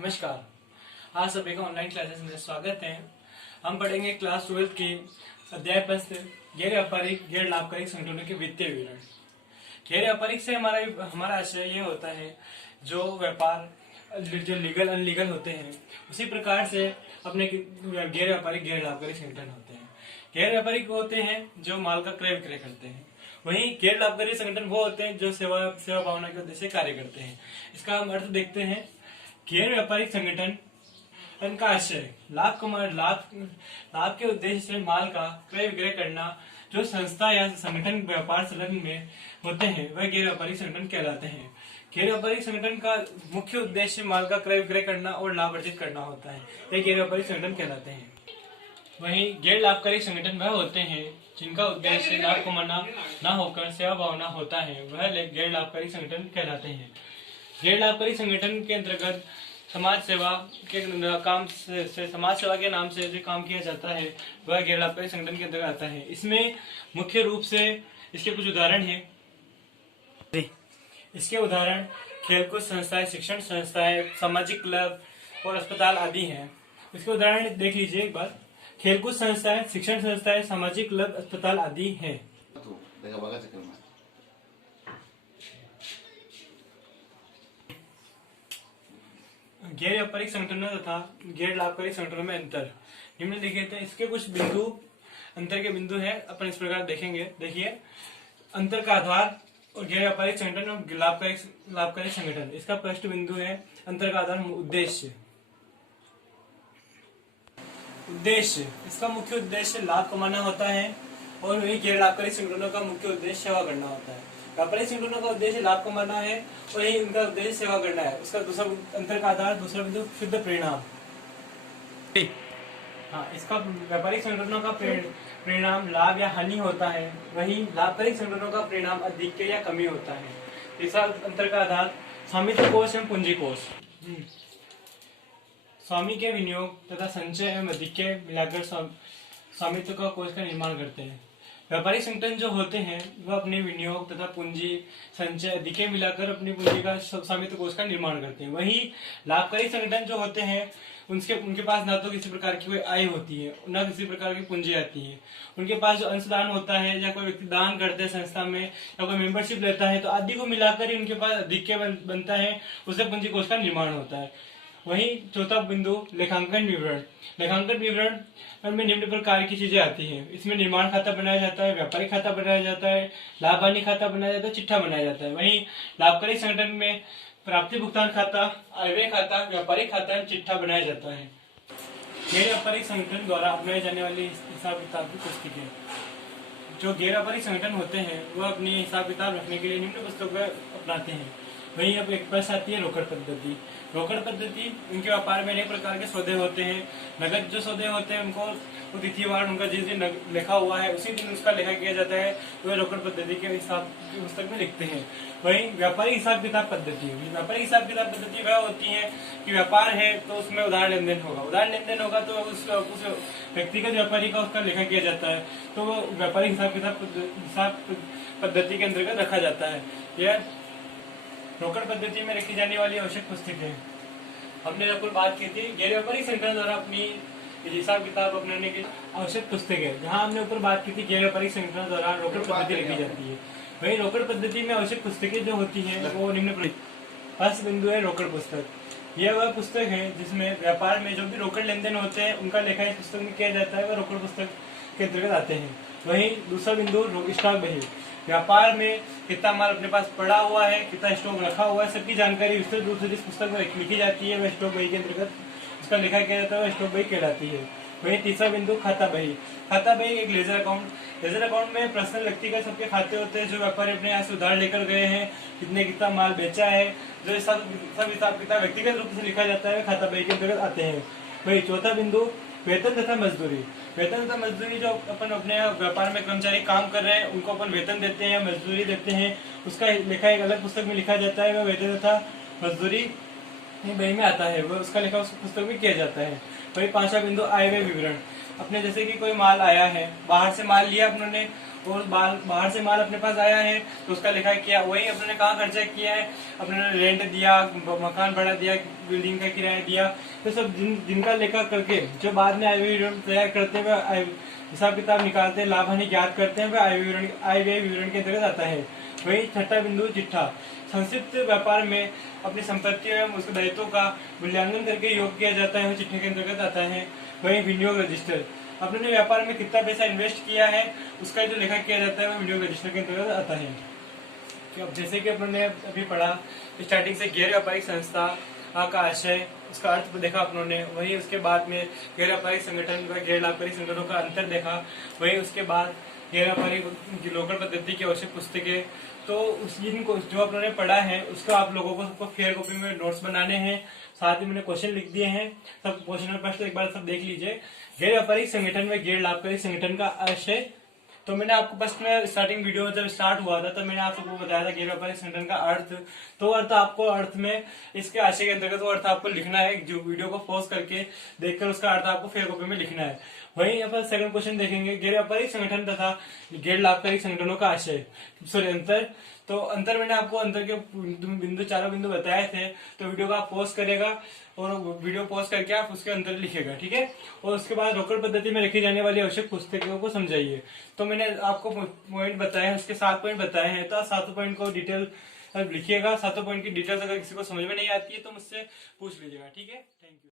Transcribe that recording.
नमस्कार। आज सभी का ऑनलाइन क्लासेस में स्वागत है। हम पढ़ेंगे क्लास 12 की अध्याय 5 गैर व्यापारिक गैर लाभकारी संगठनों के वित्तीय विवरण। गैर व्यापारिक से हमारा आशय ये होता है जो व्यापार जो लीगल अनलीगल होते हैं, उसी प्रकार से अपने गैर व्यापारिक गैर लाभकारी संगठन होते हैं। गैर व्यापारिक होते हैं जो माल का क्रय विक्रय करते हैं, वहीं गैर लाभकारी संगठन वो होते हैं जो सेवा भावना के उद्देश्य से कार्य करते हैं। इसका हम अर्थ देखते हैं। गैर व्यापारिक संगठन का आशय लाभ के उद्देश्य से माल का क्रय विक्रय करना। जो संस्था या संगठन व्यापार संलग्न में होते हैं वह गैर व्यापारिक संगठन कहलाते हैं। गैर व्यापारिक संगठन का मुख्य उद्देश्य माल का क्रय विक्रय करना और लाभ अर्जित करना होता है, ये गैर व्यापारिक संगठन कहलाते हैं। वहीं गैर लाभकारी संगठन वह होते हैं जिनका उद्देश्य लाभ कमाना न होकर सेवा भावना होता है, वह गैर लाभकारी संगठन कहलाते हैं। गैर लाभकारी संगठन के अंतर्गत समाज सेवा के काम से समाज सेवा के नाम से जो काम किया जाता है वह गैर लाभकारी संगठन के अंतर्गत आता है। इसमें मुख्य रूप से इसके कुछ उदाहरण हैं। इसके उदाहरण खेलकूद संस्थाएं, शिक्षण संस्थाएं, सामाजिक क्लब और अस्पताल आदि हैं। इसके उदाहरण देख लीजिए एक बार। खेलकूद संस्थाएं, शिक्षण संस्थाएं, सामाजिक क्लब, अस्पताल आदि हैं। गैर व्यापारिक संगठनों तथा गैर लाभकारी संगठनों में अंतर निम्नलिखित है। इसके कुछ बिंदु अंतर के बिंदु है, अपन इस प्रकार देखेंगे। देखिए, अंतर का आधार और गैर व्यापारिक संगठन और लाभकारी संगठन। इसका फर्स्ट बिंदु है अंतर का आधार उद्देश्य। इसका मुख्य उद्देश्य लाभ कमाना होता है और वही गैर लाभकारी संगठनों का मुख्य उद्देश्य सेवा करना होता है। व्यापारिक संगठनों का उद्देश्य लाभ कमाना है और यही उनका उद्देश्य सेवा करना है। उसका दूसरा अंतर का आधार, दूसरा बिंदु शुद्ध परिणाम। हाँ, इसका व्यापारिक संगठनों का परिणाम लाभ या हानि होता है, वही लाभकारी संगठनों का परिणाम अधिक या कमी होता है। तीसरा अंतर का आधार स्वामित्व कोष एवं पूंजी कोष। स्वामी के विनियोग तथा संचय एवं अधिक्य मिलाकर स्वामित्व का कोष का निर्माण करते हैं। व्यापारिक संगठन जो होते हैं वह अपने विनियोग तथा पूंजी संचय अधिक्य मिलाकर अपनी पूंजी का स्वामित्व कोष का निर्माण करते हैं। वही लाभकारी संगठन जो होते हैं उनके पास ना तो किसी प्रकार की कोई आय होती है, ना किसी प्रकार की पूंजी आती है। उनके पास जो अंशदान होता है या कोई व्यक्ति दान करते हैं संस्था में या कोई मेंबरशिप लेता है, तो आदि को मिलाकर ही उनके पास अधिक्य बनता है, उससे पूंजी कोष का निर्माण होता है। वही चौथा बिंदु लेखांकन विवरण। लेखांकन विवरण में निम्न प्रकार की चीजें आती हैं। इसमें निर्माण खाता बनाया जाता है, व्यापारिक खाता बनाया जाता है, लाभ हानि खाता बनाया जाता है, चिट्ठा बनाया जाता है। वहीं लाभकारी संगठन में प्राप्ति भुगतान खाता, आयव्यय खाता, व्यापारिक खाता एवं चिट्ठा बनाया जाता है। गैर व्यापारिक संगठन द्वारा अपनाई जाने वाली हिसाब किताब की पुस्तिकें। जो गैर व्यापारिक संगठन होते हैं वह अपनी हिसाब किताब रखने के लिए निम्न पुस्तकों अपनाते हैं। वहीं अब एक पास आती है रोकड़ पद्धति। रोकड़ पद्धति उनके व्यापार में अनेक प्रकार के सौदे होते हैं। नगद जो सौदे होते हैं उनको तिथिवार उनका जिस दिन लिखा हुआ है उसी दिन उसका लेखा किया जाता है, वह रोकड़ पद्धति के हिसाब की पुस्तक में लिखते हैं। वहीं व्यापारिक हिसाब किताब पद्धति होगी। व्यापारिक हिसाब किताब पद्धति वह होती है कि व्यापार है तो उसमें उधार लेन देन होगा। उधार लेन देन होगा तो उस व्यक्तिगत व्यापारी का उसका लेखा किया जाता है, तो वो व्यापारिक हिसाब किताब पद्धति के अंतर्गत रखा जाता है। यह रोकड़ पद्धति में रखी जाने वाली आवश्यक पुस्तकें। हमने बिल्कुल बात की थी गैर व्यापारिक संगठन द्वारा अपनी हिसाब किताब अपनाने की आवश्यक पुस्तकें, जहां हमने ऊपर बात की थी गैर व्यापारिक संगठन द्वारा रोकड़ पद्धति रखी जाती है। वही रोकड़ पद्धति में आवश्यक पुस्तकें जो होती हैं वो निम्न। फर्स्ट बिंदु है रोकड़ पुस्तक। यह वह पुस्तक है जिसमें व्यापार में जो भी रोकड़ लेन देन होते हैं उनका लेखा इस पुस्तक में किया जाता है, वह रोकड़ पुस्तक के अंतर्गत आते हैं। वहीं दूसरा बिंदु स्टॉक बही। व्यापार में कितना माल अपने पास पड़ा हुआ है, कितना स्टॉक रखा हुआ है, सबकी जानकारी विस्तृत रूप से जिस पुस्तक में लिखी जाती है वह स्टॉक बही के अंतर्गत उसका लेखा किया जाता है, वह स्टॉक बही कहलाती है। वही तीसरा बिंदु खाता बही। खाता बही एक लेजर अकाउंट। लेजर अकाउंट में पर्सनल व्यक्ति का सबके खाते होते हैं, जो व्यापारी अपने यहाँ से उधार लेकर गए हैं, कितना माल बेचा है, जो सब हिसाब किताब व्यक्तिगत रूप से लिखा जाता है, खाता बही के अंतर्गत आते हैं। वही चौथा बिंदु वेतन तथा मजदूरी। वेतन तथा मजदूरी जो अपन अपने व्यापार में कर्मचारी काम कर रहे हैं उनको अपन वेतन देते हैं, मजदूरी देते हैं, उसका लेखा एक अलग पुस्तक में लिखा जाता है, वह वेतन तथा मजदूरी बही में आता है, वह उसका लेखा उस पुस्तक में किया जाता है। वही पांचवा बिंदु आय व्यय विवरण। अपने जैसे कि कोई माल आया है, बाहर से माल लिया अपने और बाहर से माल अपने पास आया है तो उसका लिखा किया, वही अपने कहाँ खर्चा किया है, अपने रेंट दिया, मकान भाड़ा दिया, बिल्डिंग का किराया दिया, तो सब दिन का लेखा करके जो बाद में आय व्यय विवरण तैयार करते हुए हिसाब किताब निकालते हैं, लाभ हानि ज्ञात करते हैं, वह आय व्यय विवरण के अंतर्गत आता है। वही छठा बिंदु चिट्ठा, संक्षिप्त व्यापार में अपनी संपत्ति एवं उसके दायित्वों का मूल्यांकन करके योग किया जाता है, वह चिट्ठे के अंतर्गत आता है। वही विनियोग रजिस्टर, अपने व्यापार में कितना पैसा इन्वेस्ट किया है उसका जो लेखा किया जाता है वह विनियोग रजिस्टर के अंतर्गत आता है। कि अब जैसे कि अपने अभी पढ़ा स्टार्टिंग से गैर व्यापारिक संस्था का आशय, उसका अर्थ देखा अपनों, वही उसके बाद में गैर व्यापारिक संगठन व गैर लाभकारी संगठनों का अंतर देखा, वही उसके बाद गैर व्यापारिक लोकल पद्धति की आवश्यक पुस्तकें। तो उस जिनको जो अपनों ने पढ़ा है उसका आप लोगों को सबको फेयर कॉपी में नोट्स बनाने हैं, साथ ही मैंने क्वेश्चन लिख दिए हैं, सब क्वेश्चन और प्रश्न एक बार सब देख लीजिए। गैर व्यापारिक संगठन व गैर लाभकारी संगठन का आशय, तो मैंने आपको फर्स्ट में स्टार्टिंग वीडियो में जब स्टार्ट हुआ था तब मैंने आप सबको बताया था गैर व्यापारिक संगठन का अर्थ। तो अर्थ आपको अर्थ में इसके आशय के अंतर्गत वो अर्थ आपको लिखना है, जो वीडियो को पॉज करके देखकर उसका अर्थ आपको फेयर कॉपी में लिखना है। वहीं अपन सेकंड क्वेश्चन देखेंगे, गैर व्यापारिक संगठन तथा गैर लाभकारी संगठनों का आशय, सॉरी अंतर। तो अंतर मैंने आपको अंतर के बिंदु चारों बिंदु बताए थे, तो वीडियो को आप पॉज करेगा और वीडियो पॉज करके आप उसके अंतर लिखेगा, ठीक है। और उसके बाद रोकड़ पद्धति में रखी जाने वाली आवश्यक पुस्तकों को समझाइए। तो मैंने आपको पॉइंट बताए हैं, उसके 7 पॉइंट बताए हैं, तो 7 पॉइंट को डिटेल लिखिएगा। 7 पॉइंट की डिटेल्स अगर किसी को समझ में नहीं आती है तो मुझसे पूछ लीजिएगा, ठीक है। Thank you.